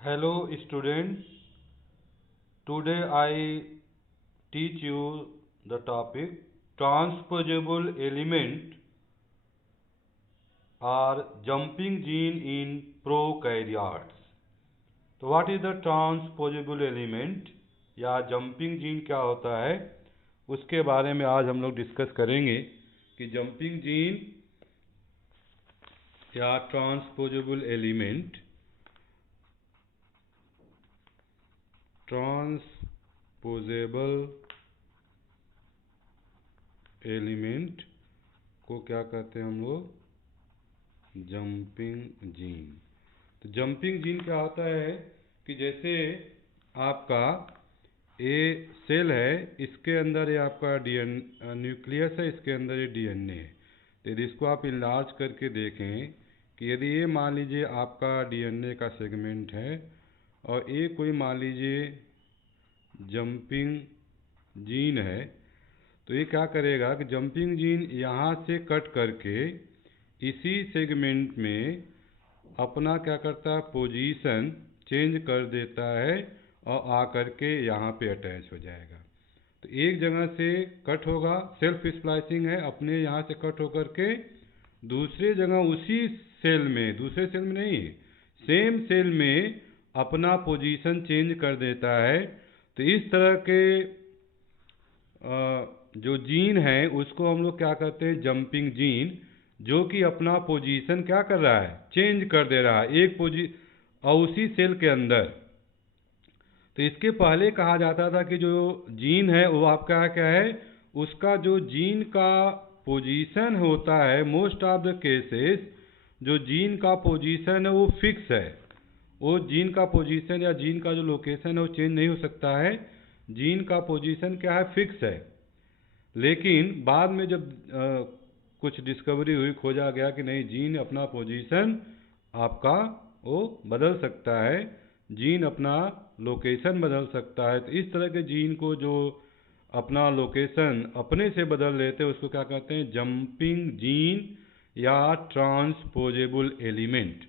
Hello students, today I teach you the topic transposable element or jumping gene in prokaryotes. तो what is the transposable element या jumping gene क्या होता है, उसके बारे में आज हम लोग डिस्कस करेंगे कि जंपिंग जीन या ट्रांसपोजेबल एलिमेंट को क्या कहते हैं हम लोग, जंपिंग जीन। तो जंपिंग जीन क्या होता है कि जैसे आपका ए सेल है, इसके अंदर ये आपका न्यूक्लियस है, इसके अंदर ये डीएनए है। तो यदि इसको आप इनलार्ज करके देखें कि यदि ये मान लीजिए आपका डीएनए का सेगमेंट है और ये कोई मान लीजिए जंपिंग जीन है, तो ये क्या करेगा कि जंपिंग जीन यहाँ से कट करके इसी सेगमेंट में अपना क्या करता है, पोजीशन चेंज कर देता है और आकर के यहाँ पे अटैच हो जाएगा। तो एक जगह से कट होगा, सेल्फ स्प्लाइसिंग है, अपने यहाँ से कट होकर के दूसरे जगह उसी सेल में, दूसरे सेल में नहीं, सेम सेल में अपना पोजीशन चेंज कर देता है। तो इस तरह के जो जीन है उसको हम लोग क्या कहते हैं, जंपिंग जीन, जो कि अपना पोजीशन क्या कर रहा है, चेंज कर दे रहा है एक और उसी सेल के अंदर। तो इसके पहले कहा जाता था कि जो जीन है वो आपका क्या है, उसका जो जीन का पोजीशन होता है, मोस्ट ऑफ द केसेस जो जीन का पोजीशन है वो फिक्स है। वो जीन का पोजीशन या जीन का जो लोकेशन है वो चेंज नहीं हो सकता है, जीन का पोजीशन क्या है, फिक्स है। लेकिन बाद में जब कुछ डिस्कवरी हुई, खोजा गया कि नहीं, जीन अपना पोजीशन आपका वो बदल सकता है, जीन अपना लोकेशन बदल सकता है। तो इस तरह के जीन को जो अपना लोकेशन अपने से बदल लेते हैं उसको क्या कहते हैं, जंपिंग जीन या ट्रांसपोजेबल एलिमेंट।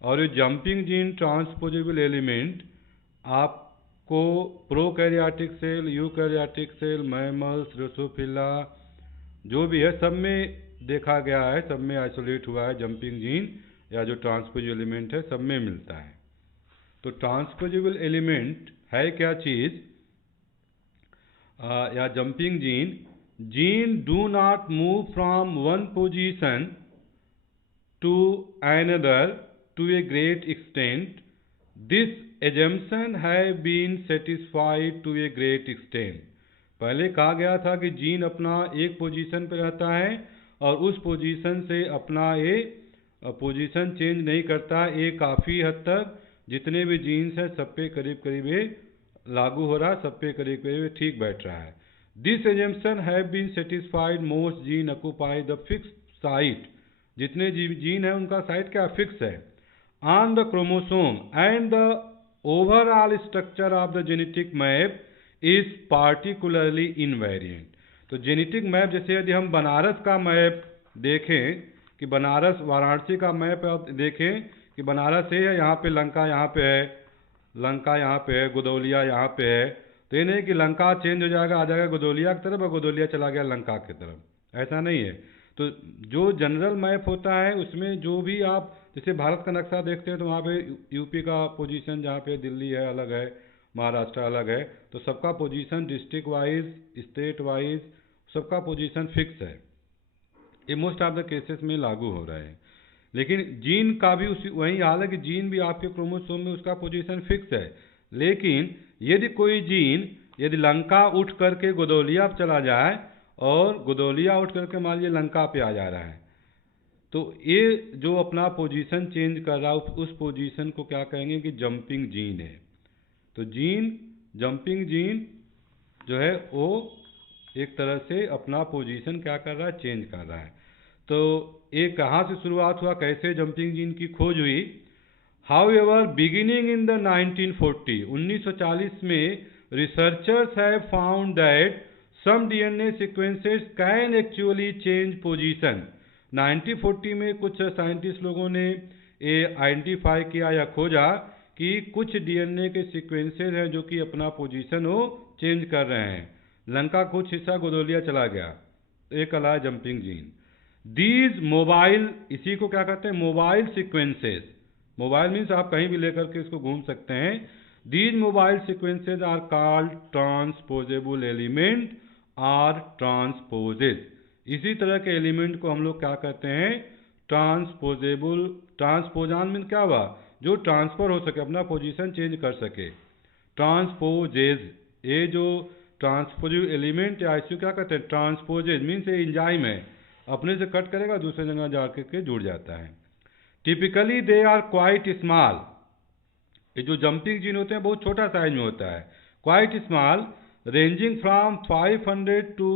और ये जंपिंग जीन ट्रांसपोजेबल एलिमेंट आपको prokaryotic cell, eukaryotic cell, mammals, drosophila जो भी है सब में देखा गया है, सब में आइसोलेट हुआ है जंपिंग जीन या जो ट्रांसपोजेबल एलिमेंट है, सब में मिलता है। तो ट्रांसपोजेबल एलिमेंट है क्या चीज़, या jumping gene, gene do not move from one position to another to a great extent. This assumption have been satisfied to a great extent. पहले कहा गया था कि जीन अपना एक पोजीशन पे रहता है और उस पोजीशन से अपना ये पोजीशन चेंज नहीं करता। ये काफ़ी हद तक जितने भी जीन्स हैं सब पे करीब करीब ये लागू हो रहा है, सब पे करीब करीब ठीक बैठ रहा है। This assumption have been satisfied, most gene occupy the fix site. जितने जीन है उनका साइट क्या फिक्स है on the chromosome and the overall structure of the genetic map is particularly invariant. तो जेनेटिक मैप, जैसे यदि हम बनारस का मैप देखें कि बनारस वाराणसी का मैप देखें कि बनारस है, यहाँ पे लंका, यहाँ पे है लंका, यहाँ पे है गुदौलिया, यहाँ पे है। तो ये नहीं कि लंका चेंज हो जाएगा, आ जाएगा गुदौलिया की तरफ और गुदौलिया चला गया लंका की तरफ, ऐसा नहीं है। तो जो जनरल मैप होता है उसमें जो भी आप जैसे भारत का नक्शा देखते हैं तो वहाँ पे यूपी का पोजीशन जहाँ पे दिल्ली है अलग है, महाराष्ट्र अलग है, तो सबका position district wise, state wise सबका पोजीशन फिक्स है। ये मोस्ट ऑफ द केसेस में लागू हो रहा है। लेकिन जीन का भी उसी वही हाल है कि जीन भी आपके क्रोमोसोम में उसका पोजीशन फिक्स है। लेकिन यदि कोई जीन यदि लंका उठ करके गुदौलिया चला जाए और गुदौलिया उठ करके मान लीजिए लंका पे आ जा रहा है, तो ये जो अपना पोजीशन चेंज कर रहा है उस पोजीशन को क्या कहेंगे कि जंपिंग जीन है। तो जीन जंपिंग जीन जो है वो एक तरह से अपना पोजीशन क्या कर रहा है, चेंज कर रहा है। तो ये कहाँ से शुरुआत हुआ, कैसे जंपिंग जीन की खोज हुई। हाउएवर बिगिनिंग इन द 1940 में researchers have found that some DNA sequences can actually change position। 1940 में कुछ साइंटिस्ट लोगों ने ये आइडेंटिफाई किया या खोजा कि कुछ डीएनए के सीक्वेंसेस हैं जो कि अपना पोजीशन वो चेंज कर रहे हैं। लंका कुछ हिस्सा गोदोलिया चला गया, एक अलाय जंपिंग जीन। दीज मोबाइल, इसी को क्या कहते हैं, मोबाइल सीक्वेंसेस। मोबाइल मीन्स आप कहीं भी लेकर के इसको घूम सकते हैं। These mobile sequences are called transposable element or transposase. इसी तरह के एलिमेंट को हम लोग क्या कहते हैं, ट्रांसपोजेबल। ट्रांसपोजान मीन क्या हुआ, जो ट्रांसफर हो सके, अपना पोजीशन चेंज कर सके। ट्रांसपोजेज, ये जो ट्रांसपोजिव एलिमेंट या इसको क्या कहते हैं, ट्रांसपोजेज मीन्स ये एंजाइम है, अपने से कट करेगा दूसरे जगह जाकर के जुड़ जाता है। Typically they are quite small. ये जो जंपिंग जीन होते हैं बहुत छोटा साइज में होता है, quite small, ranging from 500 to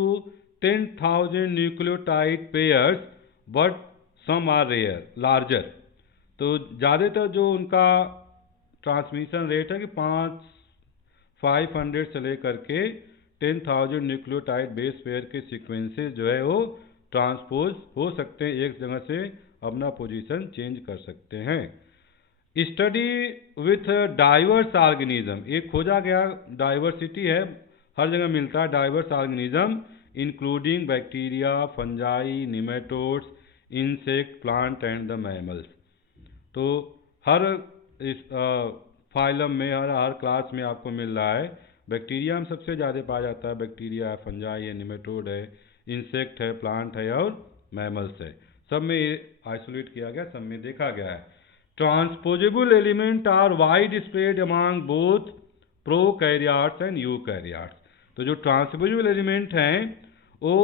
10,000 nucleotide pairs, but some are rare larger. तो ज़्यादातर जो उनका ट्रांसमिशन रेट है कि 500 से लेकर के 10,000 न्यूक्लियोटाइड बेस पेयर के सीक्वेंसेस जो है वो ट्रांसपोज हो सकते हैं, एक जगह से अपना पोजीशन चेंज कर सकते हैं। स्टडी विथ डाइवर्स ऑर्गेनिज्म, एक खोजा गया, डाइवर्सिटी है, हर जगह मिलता है diverse organism, including bacteria, fungi, nematodes, insect, plant and the mammals. तो हर इस फाइलम में, हर क्लास में आपको मिल रहा है। बैक्टीरिया में सबसे ज़्यादा पाया जाता है, बैक्टीरिया है, फंजाई है, निमेटोड है, इंसेक्ट है, प्लांट है और मैमल्स है। सब में ये आइसोलेट किया गया, सब में देखा गया है। Transposable element are widespread among both prokaryotes and eukaryotes. तो जो ट्रांसपोजेबल एलिमेंट हैं वो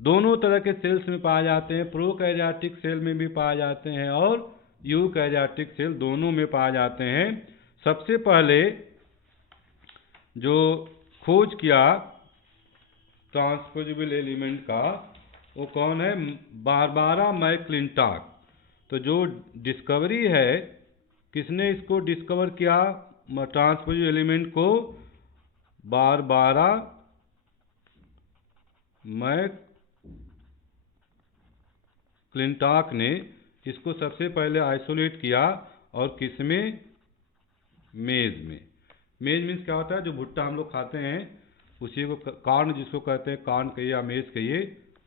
दोनों तरह के सेल्स में पाए जाते हैं, प्रोकैरियोटिक सेल में भी पाए जाते हैं और यूकैरियोटिक सेल दोनों में पाए जाते हैं। सबसे पहले जो खोज किया ट्रांसपोजेबल एलिमेंट का वो कौन है, बारबारा मैकक्लिंटॉक। तो जो डिस्कवरी है, किसने इसको डिस्कवर किया ट्रांसपोजेबल एलिमेंट को, बारबारा मैकक्लिंटॉक ने इसको सबसे पहले आइसोलेट किया। और किसमें, मेज में। मेज मीन्स क्या होता है, जो भुट्टा हम लोग खाते हैं उसी को कॉर्न जिसको कहते हैं, कॉर्न कहिए या मेज कहिए,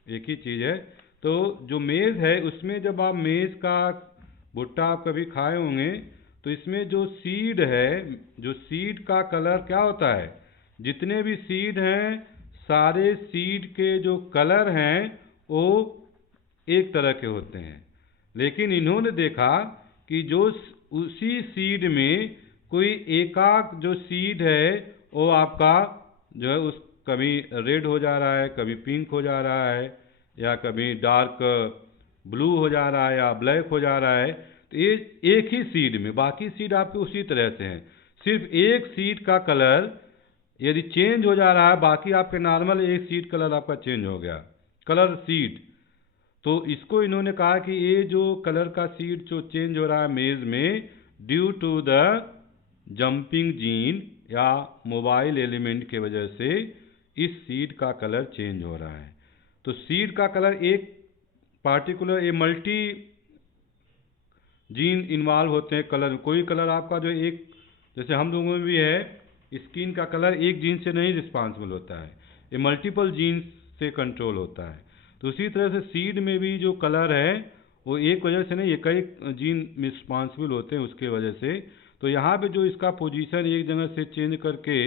एक ही चीज़ है। तो जो मेज है उसमें जब आप मेज का भुट्टा आप कभी खाए होंगे तो इसमें जो सीड है, जो सीड का कलर क्या होता है, जितने भी सीड हैं सारे सीड के जो कलर हैं वो एक तरह के होते हैं। लेकिन इन्होंने देखा कि जो उसी सीड में कोई एकाक जो सीड है वो आपका जो है उस कभी रेड हो जा रहा है, कभी पिंक हो जा रहा है, या कभी डार्क ब्लू हो जा रहा है या ब्लैक हो जा रहा है। तो ये एक ही सीड में, बाकी सीड आपके उसी तरह से हैं, सिर्फ एक सीड का कलर यदि चेंज हो जा रहा है, बाकी आपके नॉर्मल एक सीड कलर आपका चेंज हो गया, कलर सीड। तो इसको इन्होंने कहा कि ये जो कलर का सीड जो चेंज हो रहा है मेज में, due to the jumping gene या मोबाइल एलिमेंट के वजह से इस सीड का कलर चेंज हो रहा है। तो सीड का कलर एक पार्टिकुलर, ये मल्टी जीन इन्वॉल्व होते हैं कलर। कोई कलर आपका जो एक, जैसे हम लोगों में भी है, स्किन का कलर एक जीन से नहीं रिस्पॉन्सिबल होता है, ये मल्टीपल जीन से कंट्रोल होता है। तो उसी तरह से सीड में भी जो कलर है वो एक वजह से नहीं, ये कई जीन रिस्पॉन्सिबल होते हैं उसके वजह से। तो यहाँ पे जो इसका पोजीशन एक जगह से चेंज करके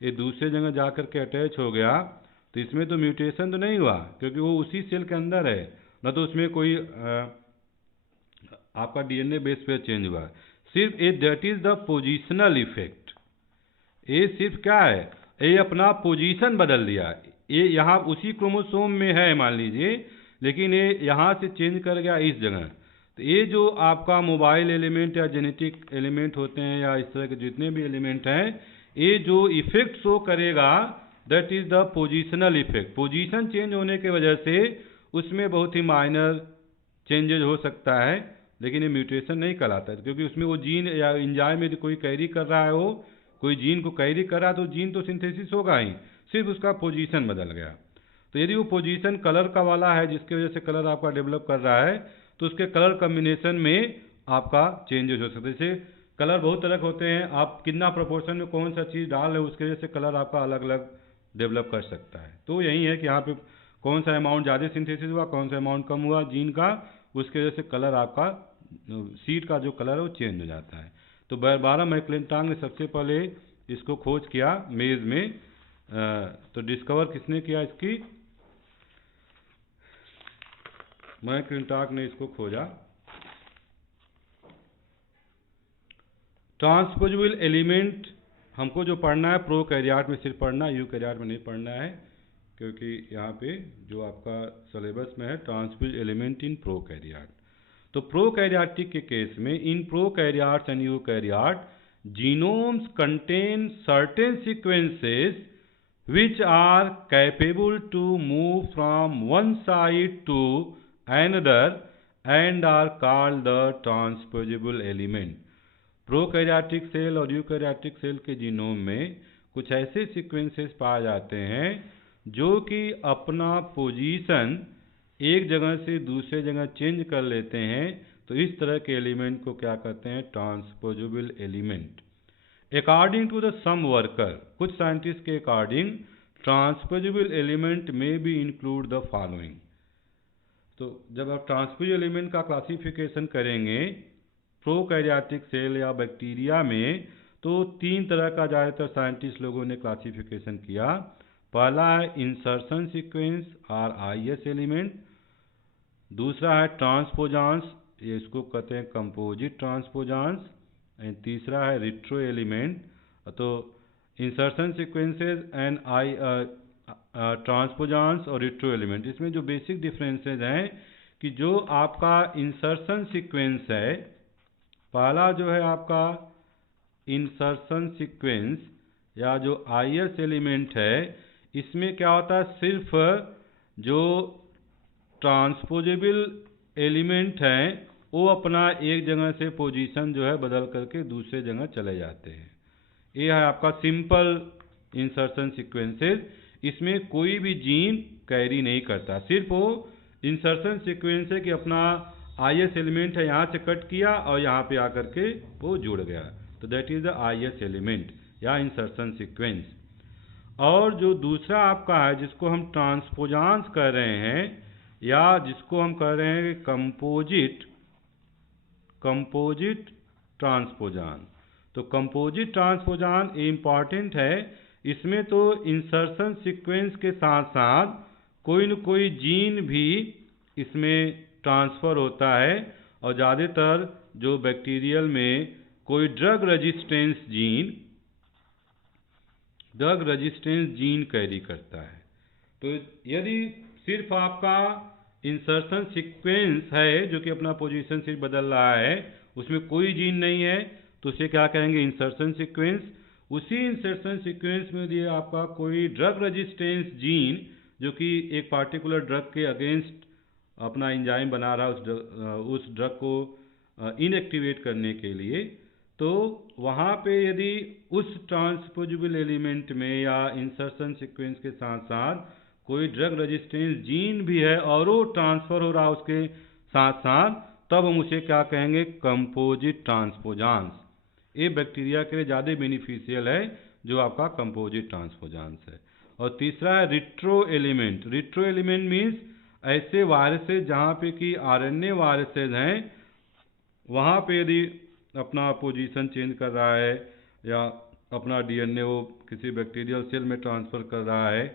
ये दूसरे जगह जा कर के अटैच हो गया, तो इसमें तो म्यूटेशन तो नहीं हुआ क्योंकि वो उसी सेल के अंदर है, न तो उसमें कोई आपका डीएनए बेस पे चेंज हुआ। सिर्फ ये that is the positional effect. ये सिर्फ क्या है, ये अपना पोजीशन बदल दिया। ये यहाँ उसी क्रोमोसोम में है मान लीजिए, लेकिन ये यहाँ से चेंज कर गया इस जगह। तो ये जो आपका मोबाइल एलिमेंट या जेनेटिक एलिमेंट होते हैं या इस तरह के जितने भी एलिमेंट हैं, ये जो इफेक्ट शो करेगा that is the positional effect. Position change होने की वजह से उसमें बहुत ही माइनर चेंजेज हो सकता है, लेकिन ये म्यूटेशन नहीं कहलाता है क्योंकि उसमें वो जीन या एंजाइम में कोई कैरी कर रहा है, वो कोई जीन को कैरी कर रहा है तो जीन तो सिंथेसिस होगा ही, सिर्फ उसका पोजीशन बदल गया। तो यदि वो पोजीशन कलर का वाला है जिसकी वजह से कलर आपका डेवलप कर रहा है, तो उसके कलर कॉम्बिनेशन में आपका चेंजेस हो सकते हैं। जैसे कलर बहुत तरह के होते हैं, आप कितना प्रोपोर्शन में कौन सा चीज़ डाल रहे हो उसके वजह से कलर आपका अलग अलग डेवलप कर सकता है। तो यही है कि यहाँ पे कौन सा अमाउंट ज़्यादा सिंथेसिस हुआ, कौन सा अमाउंट कम हुआ जीन का, उसके वजह से कलर आपका सीड का जो कलर है वो चेंज हो जाता है। तो बारबरा मैकक्लिंटॉक ने सबसे पहले इसको खोज किया मेज में, तो डिस्कवर किसने किया इसकी, मैकक्लिंटॉक ने इसको खोजा। ट्रांसपोजेबल एलिमेंट हमको जो पढ़ना है प्रोकैरियोट में सिर्फ पढ़ना है, यूकैरियोट में नहीं पढ़ना है, क्योंकि यहाँ पे जो आपका सिलेबस में है ट्रांसपोजेबल एलिमेंट इन प्रोकैरियोट। तो प्रोकैरियोटिक के केस में in prokaryotes and eukaryote genomes contain certain sequences which are capable to move from one side to another and are called the transposable element। Prokaryotic cell और eukaryotic cell के genome में कुछ ऐसे sequences पाए जाते हैं जो कि अपना पोजीशन एक जगह से दूसरे जगह चेंज कर लेते हैं। तो इस तरह के एलिमेंट को क्या कहते हैं, transposable element. According to the some worker, कुछ साइंटिस्ट के अकॉर्डिंग ट्रांसपोजेबल एलिमेंट में भी इंक्लूड द फॉलोइंग। तो जब आप ट्रांसपोजेबल एलिमेंट का क्लासिफिकेशन करेंगे प्रोकैरियोटिक सेल या बैक्टीरिया में, तो तीन तरह का ज़्यादातर साइंटिस्ट लोगों ने क्लासिफिकेशन किया। पहला है इंसर्शन सीक्वेंस और आईएस एलिमेंट, दूसरा है ट्रांसपोजांस, ये इसको कहते हैं कंपोजिट ट्रांसपोजांस, एंड तीसरा है रिट्रो एलिमेंट। तो इंसर्शन सीक्वेंसेस एंड ट्रांसपोजांस और रिट्रो एलिमेंट, इसमें जो बेसिक डिफरेंसेस हैं कि जो आपका इंसर्शन सीक्वेंस है, पहला जो है आपका इंसर्शन सीक्वेंस या जो आईएस एलिमेंट है, इसमें क्या होता है, सिर्फ जो ट्रांसपोजेबल एलिमेंट हैं वो अपना एक जगह से पोजीशन जो है बदल करके दूसरे जगह चले जाते हैं। ये है आपका सिंपल इंसर्शन सीक्वेंसेस। इसमें कोई भी जीन कैरी नहीं करता, सिर्फ वो इंसर्शन सीक्वेंस है कि अपना आईएस एलिमेंट है यहाँ से कट किया और यहाँ पे आकर के वो जुड़ गया, तो that is the IS element या इंसर्शन सीक्वेंस। और जो दूसरा आपका है जिसको हम ट्रांसपोजांस कर रहे हैं या जिसको हम कह रहे हैं कंपोजिट ट्रांसपोजान, तो कंपोजिट ट्रांसपोजान इम्पॉर्टेंट है। इसमें तो इंसर्शन सीक्वेंस के साथ साथ कोई न कोई जीन भी इसमें ट्रांसफ़र होता है, और ज़्यादातर जो बैक्टीरियल में कोई ड्रग रेजिस्टेंस जीन कैरी करता है। तो यदि सिर्फ आपका इंसर्शन सीक्वेंस है जो कि अपना पोजीशन सिर्फ बदल रहा है, उसमें कोई जीन नहीं है, तो उसे क्या कहेंगे, इंसर्शन सीक्वेंस। उसी इंसर्शन सीक्वेंस में यदि आपका कोई ड्रग रेजिस्टेंस जीन जो कि एक पार्टिकुलर ड्रग के अगेंस्ट अपना एंजाइम बना रहा है उस ड्रग को इनएक्टिवेट करने के लिए, तो वहाँ पे यदि उस ट्रांसपोजेबल एलिमेंट में या इंसर्शन सीक्वेंस के साथ साथ कोई ड्रग रेजिस्टेंस जीन भी है और वो ट्रांसफ़र हो रहा है उसके साथ साथ, तब हम उसे क्या कहेंगे, कंपोजिट ट्रांसपोजांस। ये बैक्टीरिया के लिए ज़्यादा बेनिफिशियल है जो आपका कंपोजिट ट्रांसपोजांस है। और तीसरा है retro element. Retro element means ऐसे वायरसेज जहाँ पे कि आरएनए वायरसेज हैं, वहाँ पे यदि अपना पोजीशन चेंज कर रहा है या अपना डीएनए वो किसी बैक्टीरियल सेल में ट्रांसफ़र कर रहा है,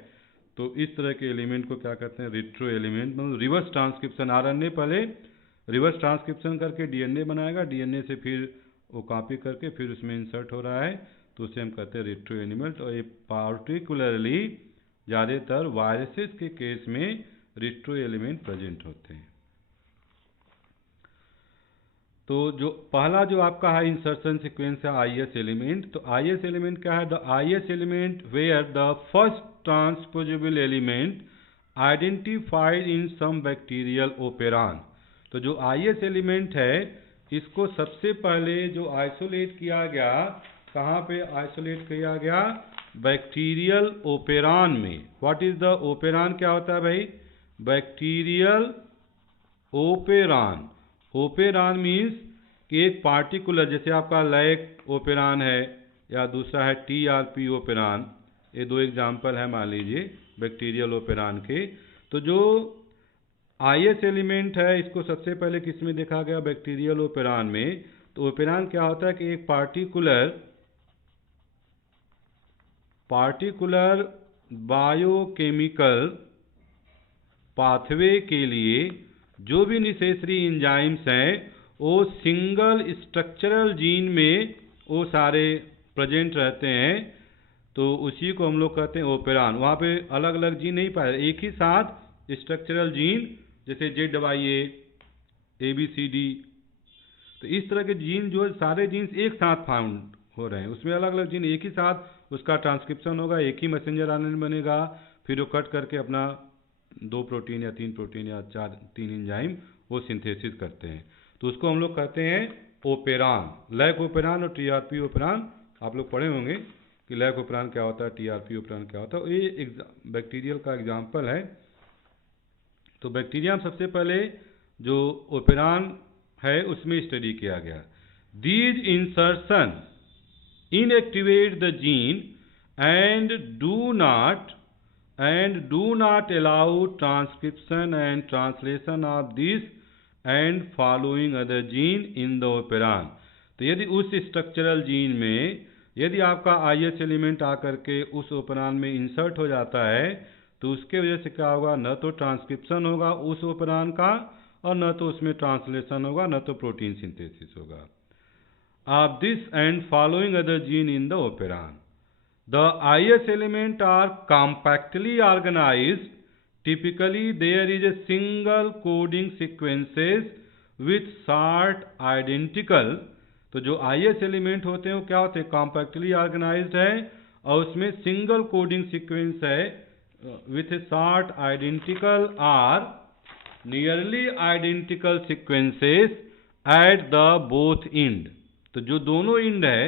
तो इस तरह के एलिमेंट को क्या कहते हैं, रिट्रो एलिमेंट। मतलब रिवर्स ट्रांसक्रिप्शन, आरएनए पहले रिवर्स ट्रांसक्रिप्शन करके डीएनए बनाएगा, डीएनए से फिर वो कॉपी करके फिर उसमें इंसर्ट हो रहा है, तो उसे हम कहते हैं रिट्रो एलिमेंट। और ये पार्टिकुलरली ज़्यादातर वायरसेस के केस में रिट्रो एलिमेंट प्रेजेंट होते हैं। तो जो पहला जो आपका है इंसर्शन सीक्वेंस है आईएस एलिमेंट। तो आईएस एलिमेंट क्या है, the IS element where the first transposable element identified in some bacterial operon. तो जो आईएस एलिमेंट है इसको सबसे पहले जो आइसोलेट किया गया, कहाँ पे आइसोलेट किया गया, बैक्टीरियल ओपेरॉन में। व्हाट इज द ओपेरॉन, क्या होता है भाई, बैक्टीरियल ओपेरॉन। ओपेरॉन मीन्स कि एक पार्टिकुलर, जैसे आपका लैक ओपेरान है या दूसरा है टीआरपी ओपेरान, ये दो एग्जाम्पल है मान लीजिए बैक्टीरियल ओपेरान के। तो जो आईएस एलिमेंट है इसको सबसे पहले किस में देखा गया, बैक्टीरियल ओपेरान में। तो ओपेरान क्या होता है कि एक पार्टिकुलर बायोकेमिकल पाथवे के लिए जो भी नेसेसरी एंजाइम्स हैं वो सिंगल स्ट्रक्चरल जीन में वो सारे प्रेजेंट रहते हैं। तो उसी को हम लोग कहते हैं ओपेरान। वहाँ पे अलग अलग जीन नहीं पाए, एक ही साथ स्ट्रक्चरल जीन, जैसे ZYA ABCD, तो इस तरह के जीन जो सारे जीन्स एक साथ फाउंड हो रहे हैं, उसमें अलग अलग जीन एक ही साथ उसका ट्रांसक्रिप्शन होगा, एक ही मैसेंजर आरएनए बनेगा, फिर वो कट करके अपना 2 प्रोटीन या 3 प्रोटीन या 3 एंजाइम वो सिंथेसिस करते हैं। तो उसको हम लोग कहते हैं ओपेरान। लैक ओपेरान और टीआरपी ओपेरान आप लोग पढ़े होंगे कि लैक ओपेरान क्या होता है, टीआरपी ओपेरान क्या होता है। ये बैक्टीरियल का एग्जाम्पल है। तो बैक्टीरिया में सबसे पहले जो ओपेरान है उसमें स्टडी किया गया। These insertion inactivate the gene and do not allow transcription and translation of this and following other gene in the operon. तो यदि उस स्ट्रक्चरल जीन में यदि आपका आईएस एलिमेंट आकर के उस ओपेरान में इंसर्ट हो जाता है तो उसके वजह से क्या होगा, न तो ट्रांसक्रिप्शन होगा उस ओपेरान का और न तो उसमें ट्रांसलेशन होगा, न तो प्रोटीन सिंथेसिस होगा of this and following other gene in the operon. The IS element are compactly organized, typically there is a single coding sequences with short identical. तो जो आईएस एलिमेंट होते हैं वो क्या होते हैं, कॉम्पैक्टली ऑर्गेनाइज्ड है और उसमें सिंगल कोडिंग सीक्वेंस है with a short identical or nearly identical sequences at the both end। तो जो दोनों इंड है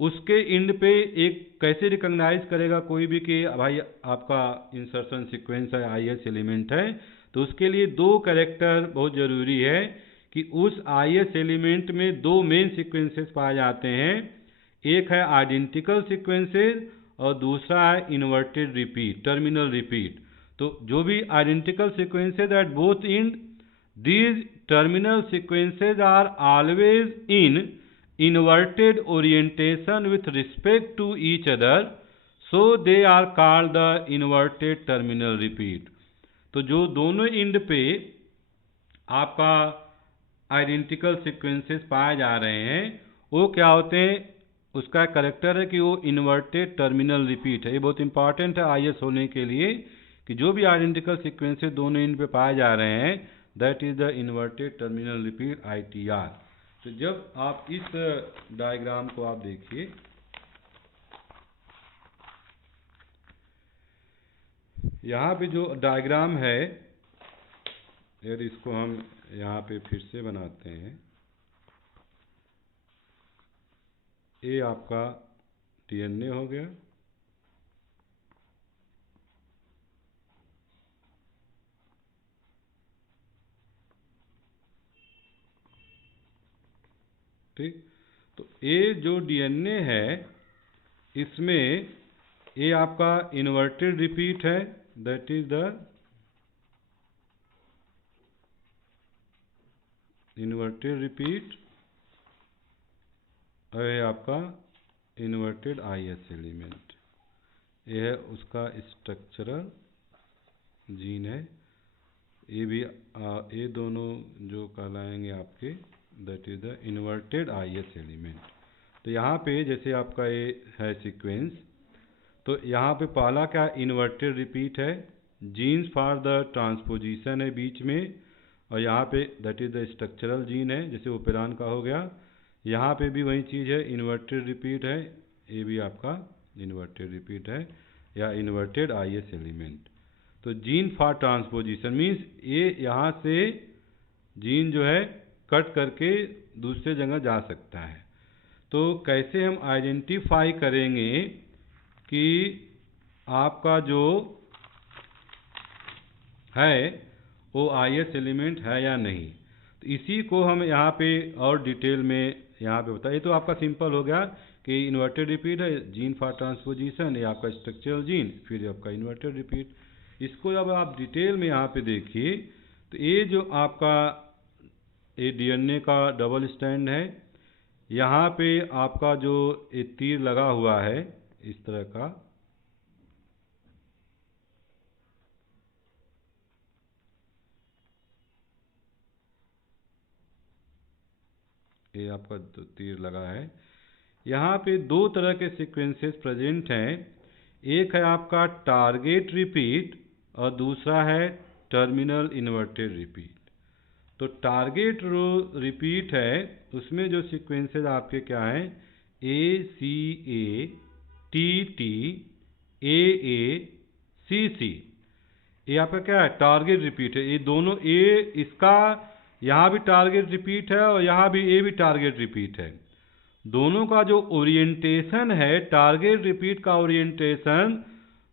उसके इंड पे एक कैसे रिकॉग्नाइज करेगा कोई भी कि भाई आपका इंसर्शन सीक्वेंस है, आईएस एलिमेंट है। तो उसके लिए दो कैरेक्टर बहुत ज़रूरी है कि उस आईएस एलिमेंट में दो मेन सीक्वेंसेस पाए जाते हैं, एक है आइडेंटिकल सीक्वेंसेस और दूसरा है इन्वर्टेड रिपीट, टर्मिनल रिपीट। तो जो भी identical sequences at both end, these terminal sequences are always in inverted orientation with respect to each other, so they are called the inverted terminal repeat. तो जो दोनों and पे आपका identical sequences पाए जा रहे हैं वो क्या होते हैं, उसका करेक्टर है कि वो इन्वर्टेड टर्मिनल रिपीट है। ये बहुत इंपॉर्टेंट है आईएस होने के लिए कि जो भी आइडेंटिकल सीक्वेंसेस दोनों इन पे पाए जा रहे हैं that is the inverted terminal repeat ITR। तो जब आप इस डायग्राम को आप देखिए, यहाँ पे जो डायग्राम है यदि इसको हम यहाँ पे फिर से बनाते हैं, ये आपका DNA हो गया, ठीक। तो ये जो DNA है इसमें ये आपका इन्वर्टेड रिपीट है, that is the inverted repeat, और ये आपका इन्वर्टेड IS एलिमेंट। ये है उसका स्ट्रक्चरल जीन है। ये भी ये दोनों जो कहलाएंगे आपके that is the inverted IS element. तो यहाँ पे जैसे आपका ये है सीक्वेंस, तो यहाँ पे पहला क्या इन्वर्टेड रिपीट है, जीन्स फॉर द ट्रांसपोजिशन है बीच में, और यहाँ पे that is the structural gene है जैसे ओपेरान का हो गया। यहाँ पे भी वही चीज़ है, इन्वर्टेड रिपीट है, ये भी आपका इन्वर्टेड रिपीट है या इन्वर्टेड IS एलिमेंट। तो जीन फॉर ट्रांसपोजिशन मीन्स ये यहाँ से जीन जो है कट करके दूसरे जगह जा सकता है। तो कैसे हम आइडेंटिफाई करेंगे कि आपका जो है वो IS एलिमेंट है या नहीं। तो इसी को हम यहाँ पे और डिटेल में यहाँ पे बताइए। तो आपका सिंपल हो गया कि इन्वर्टेड रिपीट है, जीन फॉर ट्रांसपोजिशन, ये आपका स्ट्रक्चरल जीन, फिर आपका इन्वर्टेड रिपीट। इसको जब आप डिटेल में यहाँ पे देखिए तो ये जो आपका ये डीएनए का डबल स्टैंड है, यहाँ पे आपका जो ये तीर लगा हुआ है इस तरह का, ये आपका तीर लगा है, यहाँ पे दो तरह के सीक्वेंसेस प्रेजेंट हैं। एक है आपका टारगेट रिपीट और दूसरा है टर्मिनल इन्वर्टेड रिपीट। तो टारगेट रिपीट है, उसमें जो सीक्वेंसेस आपके क्या हैं, ए C A T T A A C C, ये आपका क्या है, टारगेट रिपीट है। ये दोनों ए, इसका यहाँ भी टारगेट रिपीट है और यहाँ भी ए भी टारगेट रिपीट है। दोनों का जो ओरिएंटेशन है, टारगेट रिपीट का ओरिएंटेशन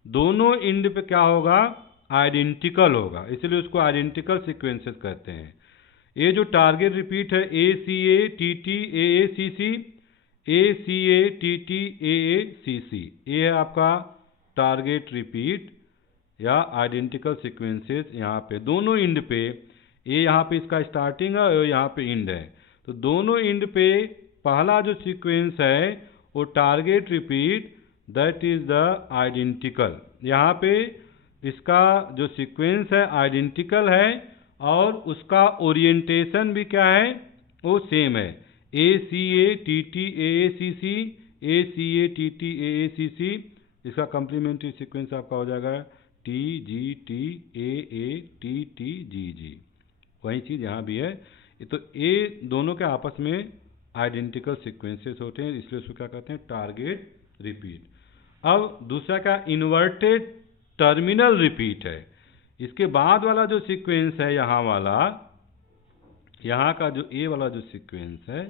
दोनों इंड पे क्या होगा, आइडेंटिकल होगा, इसलिए उसको आइडेंटिकल सीक्वेंसेस कहते हैं। ये जो टारगेट रिपीट है A C A T T A C C, A C A T T A C C, ये है आपका टारगेट रिपीट या आइडेंटिकल सीक्वेंसेस। यहाँ पे दोनों इंड पे, ये यहाँ पे इसका स्टार्टिंग है और यहाँ पे इंड है, तो दोनों इंड पे पहला जो सीक्वेंस है वो target repeat, that is the identical. यहाँ पे इसका जो सीक्वेंस है आइडेंटिकल है और उसका ओरिएंटेशन भी क्या है, वो सेम है, A C A T T A C C, A C A T T A C C. इसका कम्प्लीमेंट्री सीक्वेंस आपका हो जाएगा T G T A T T G G. वही चीज़ यहाँ भी है। तो ये दोनों के आपस में आइडेंटिकल सीक्वेंसेस होते हैं, इसलिए उसको क्या कहते हैं, टारगेट रिपीट। अब दूसरा क्या, इन्वर्टेड टर्मिनल रिपीट है। इसके बाद वाला जो सीक्वेंस है यहाँ वाला, यहाँ का जो ए वाला जो सीक्वेंस है,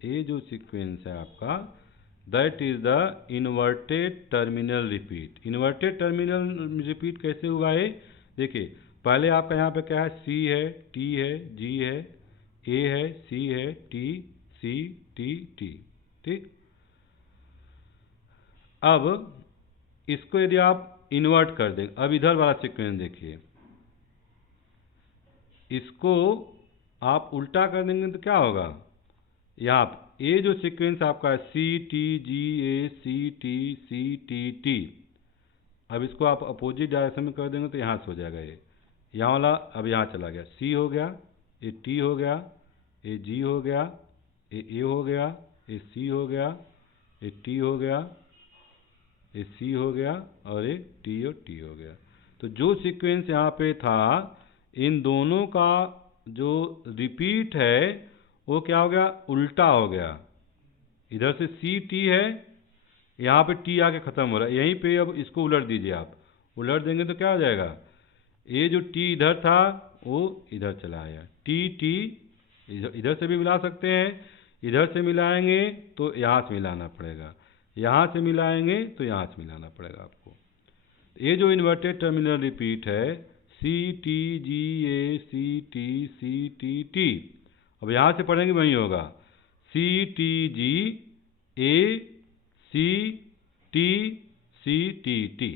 ये जो सीक्वेंस है आपका, that is the inverted terminal repeat. Inverted terminal repeat कैसे हुआ है, देखिए पहले आपका यहाँ पे क्या है, सी है, टी है, जी है, ए है, सी है, टी सी टी टी, ठीक। अब इसको यदि आप इन्वर्ट कर दें, अब इधर वाला सीक्वेंस देखिए, इसको आप उल्टा कर देंगे तो क्या होगा, यहाँ ये जो सीक्वेंस आपका है सी टी जी ए सी टी टी, अब इसको आप अपोजिट डायरेक्शन में कर देंगे तो यहाँ से हो जाएगा, ये यहाँ वाला अब यहाँ चला गया, सी हो गया, ये टी हो गया, ये जी हो गया, ये ए हो गया, ये सी हो गया, ये टी हो गया, ये सी हो गया और ये टी और टी हो गया। तो जो सीक्वेंस यहाँ पे था, इन दोनों का जो रिपीट है वो क्या हो गया, उल्टा हो गया। इधर से सी टी है, यहाँ पे टी आके ख़त्म हो रहा है, यहीं पे अब इसको उलट दीजिए आप, उलट देंगे तो क्या हो जाएगा, ये जो टी इधर था वो इधर चला आया, टी टी इधर से भी मिला सकते हैं, इधर से मिलाएंगे तो यहाँ से मिलाना पड़ेगा, यहाँ से मिलाएंगे तो यहाँ से मिलाना पड़ेगा आपको। ये जो इन्वर्टेड टर्मिनल रिपीट है, सी टी जी ए सी टी टी, अब यहाँ से पढ़ेंगे वही होगा, सी टी जी ए सी टी टी।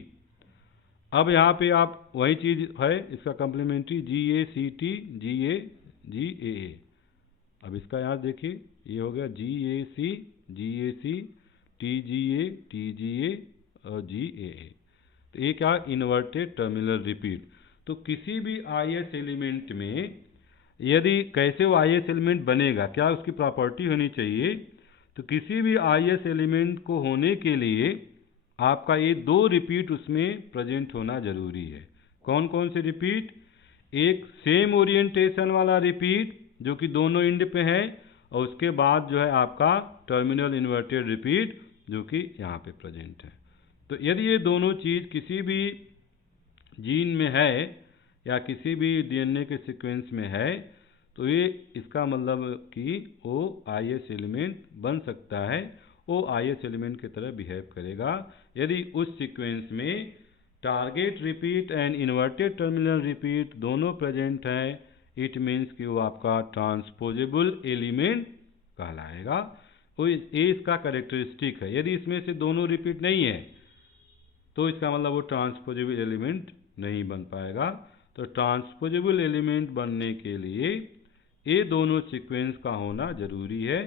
अब यहाँ पे आप वही चीज़ है, इसका कम्प्लीमेंट्री जी ए सी टी जी ए जी ए। अब इसका यहाँ देखिए, ये हो गया जी ए सी टी जी ए और जी ए। तो ये क्या, इन्वर्टेड टर्मिनल रिपीट। तो किसी भी आई एस एलिमेंट में यदि कैसे वो आई एस एलिमेंट बनेगा, क्या उसकी प्रॉपर्टी होनी चाहिए, तो किसी भी आई एस एलिमेंट को होने के लिए आपका ये दो रिपीट उसमें प्रेजेंट होना जरूरी है। कौन कौन से रिपीट, एक सेम ओरिएंटेशन वाला रिपीट जो कि दोनों इंड पे है, और उसके बाद जो है आपका टर्मिनल इन्वर्टेड रिपीट जो कि यहाँ पे प्रेजेंट है। तो यदि ये दोनों चीज़ किसी भी जीन में है या किसी भी डीएनए के सीक्वेंस में है, तो ये इसका मतलब कि वो आई एस एलिमेंट बन सकता है, वो आई एस एलिमेंट की तरह बिहेव करेगा यदि उस सीक्वेंस में target repeat and inverted terminal repeat दोनों प्रेजेंट हैं इट मीन्स कि वो आपका ट्रांसपोजेबल एलिमेंट कहलाएगा। वो ये इसका कैरेक्टरिस्टिक है। यदि इसमें से दोनों रिपीट नहीं है तो इसका मतलब वो ट्रांसपोजेबल एलिमेंट नहीं बन पाएगा। तो ट्रांसपोजेबल एलिमेंट बनने के लिए ये दोनों सीक्वेंस का होना जरूरी है,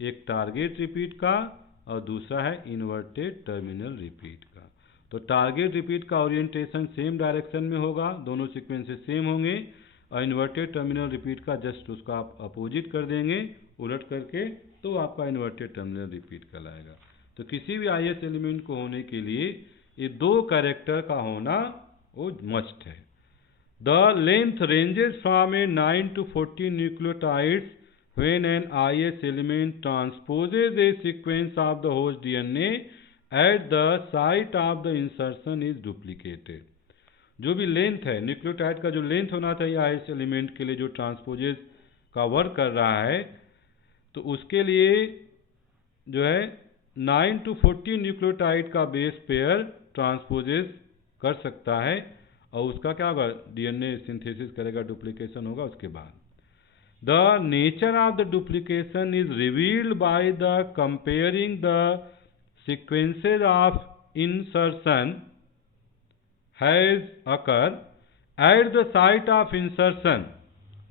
एक टारगेट रिपीट का और दूसरा है इन्वर्टेड टर्मिनल रिपीट का। तो टारगेट रिपीट का ओरिएंटेशन सेम डायरेक्शन में होगा, दोनों सीक्वेंसेस सेम होंगे, और इन्वर्टेड टर्मिनल रिपीट का जस्ट उसका आप अपोजिट कर देंगे उलट करके, तो आपका इन्वर्टेड टर्मिनल रिपीट कहलाएगा। तो किसी भी IS एलिमेंट को होने के लिए ये दो कैरेक्टर का होना वो मस्ट है। The length ranges from a 9 to 14 nucleotides when an IS element transposes a sequence of the host DNA at the site of the insertion is duplicated। जो भी लेंथ है न्यूक्लियोटाइड का, जो लेंथ होना चाहिए IS एलिमेंट के लिए जो ट्रांसपोजेज का वर्क कर रहा है, तो उसके लिए जो है 9 to 14 न्यूक्लियोटाइड का बेस पेयर ट्रांसपोजेज कर सकता है, और उसका क्या होगा, DNA सिंथेसिस करेगा, डुप्लीकेशन होगा। उसके बाद the nature of the duplication is revealed by the comparing the sequences of insertion has occur at the site of insertion.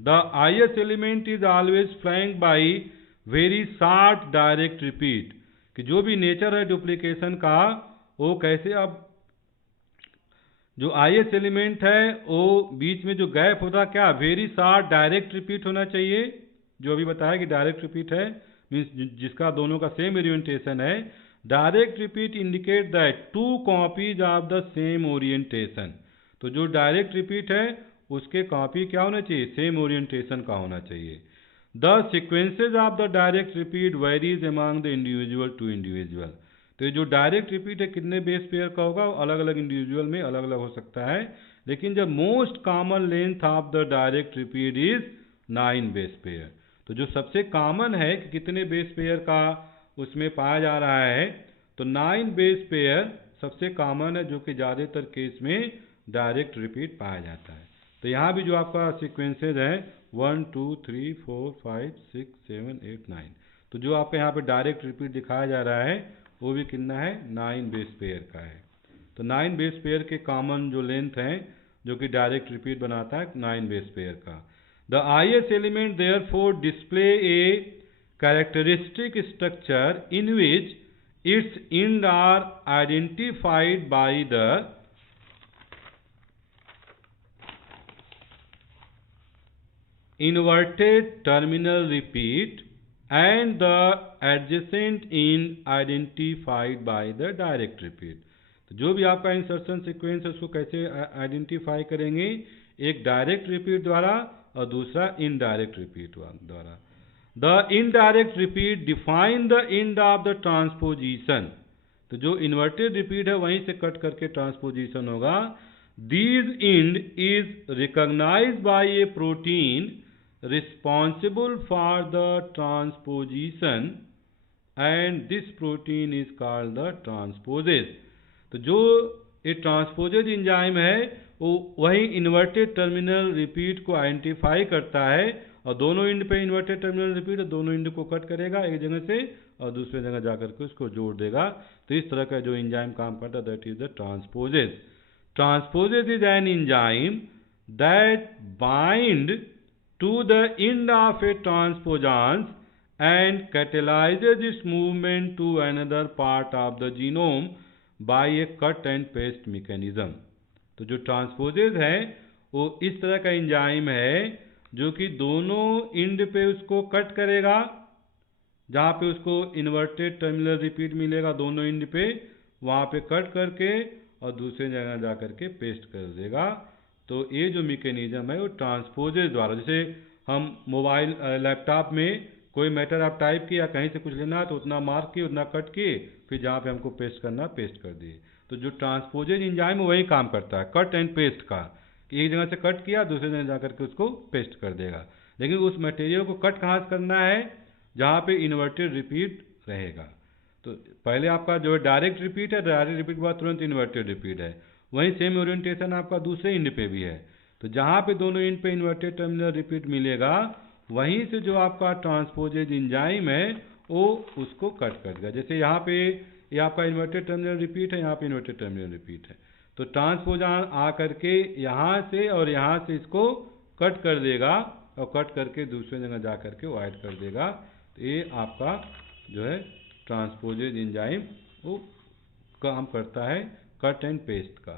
The IS element is always flanked by very short direct repeat. कि जो भी nature है duplication का, वो कैसे, अब जो IS element है वो बीच में जो गैप होता क्या, वेरी शॉर्ट डायरेक्ट रिपीट होना चाहिए। जो अभी बताया कि डायरेक्ट रिपीट है मीन्स जिसका दोनों का सेम ओरिएंटेशन है। Direct repeat indicate that 2 copies of the same orientation. तो जो डायरेक्ट रिपीट है उसके कॉपी क्या होना चाहिए, सेम ओरिएंटेशन का होना चाहिए। The sequences of the direct repeat varies among the individual to individual. तो ये जो डायरेक्ट रिपीट है कितने बेस पेयर का होगा, अलग अलग इंडिविजुअल में अलग अलग हो सकता है, लेकिन जब most common length of the direct repeat is 9 base pair. तो जो सबसे कॉमन है कि कितने बेस पेयर का उसमें पाया जा रहा है, तो 9 बेस पेयर सबसे कॉमन है, जो कि ज़्यादातर केस में डायरेक्ट रिपीट पाया जाता है। तो यहाँ भी जो आपका सीक्वेंसेज है 1 2 3 4 5 6 7 8 9, तो जो आपका यहाँ पे डायरेक्ट रिपीट दिखाया जा रहा है वो भी कितना है, 9 बेस पेयर का है। तो 9 बेस पेयर के कॉमन जो लेंथ है जो कि डायरेक्ट रिपीट बनाता है 9 बेस पेयर का। The IS element therefore display a characteristic structure in which its end are identified by the inverted terminal repeat and the adjacent end identified by the direct repeat। तो जो भी आपका insertion sequence है उसको कैसे identify करेंगे, एक direct repeat द्वारा और दूसरा इनडायरेक्ट रिपीट द्वारा। The indirect repeat define the end of the transposition. तो जो इन्वर्टेड रिपीट है वहीं से कट करके ट्रांसपोजिशन होगा। These end is recognized by a protein responsible for the transposition and this protein is called the transposase। तो जो ये ट्रांसपोजेज एंजाइम है वो वही इन्वर्टेड टर्मिनल रिपीट को आइडेंटिफाई करता है और दोनों एंड पे इन्वर्टेड टर्मिनल रिपीट है, दोनों एंड को कट करेगा एक जगह से और दूसरे जगह जाकर के उसको जोड़ देगा। तो इस तरह का जो एंजाइम काम करता है that is the transposase. Transposase is an enzyme that bind to the end of a transposon and catalyzes its movement to another part of the genome by a cut and paste mechanism। तो जो ट्रांसपोजेज है वो इस तरह का enzyme है जो कि दोनों एंड पे उसको कट करेगा, जहाँ पे उसको इन्वर्टेड टर्मिनल रिपीट मिलेगा दोनों एंड पे, वहाँ पे कट करके और दूसरे जगह जा करके पेस्ट कर देगा। तो ये जो मैकेनिज्म है वो ट्रांसपोजेज द्वारा, जैसे हम मोबाइल लैपटॉप में कोई मैटर आप टाइप किया, कहीं से कुछ लेना है तो उतना मार्क किए उतना कट किए, फिर जहाँ पे हमको पेस्ट करना पेस्ट कर दिए। तो जो ट्रांसपोजेज एंजाइम वही काम करता है कट एंड पेस्ट का, कि एक जगह से कट किया दूसरे जगह जा करके उसको पेस्ट कर देगा। लेकिन उस मटेरियल को कट कहाँ से करना है, जहाँ पे इन्वर्टेड रिपीट रहेगा। तो पहले आपका जो है डायरेक्ट रिपीट है, डायरेक्ट रिपीट के बाद तुरंत इन्वर्टेड रिपीट है, वहीं सेम ओरिएंटेशन आपका दूसरे एंड पे भी है। तो जहाँ पे दोनों एंड पे इन्वर्टेड टर्मिनल रिपीट मिलेगा, वहीं से जो आपका ट्रांसपोजेज एंजाइम है वो उसको कट कर देगा। जैसे यहाँ पे ये आपका इन्वर्टेड टर्मिनल रिपीट है, यहाँ पे इन्वर्टेड टर्मिनल रिपीट है, तो ट्रांसपोजान आ करके यहाँ से और यहाँ से इसको कट कर देगा और कट करके दूसरे जगह जा करके वो ऐड कर देगा। तो ये आपका जो है ट्रांसपोजेज एंजाइम वो काम करता है कट एंड पेस्ट का।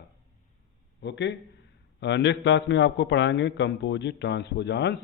ओके, नेक्स्ट क्लास में आपको पढ़ाएंगे कंपोजिट ट्रांसपोजांस।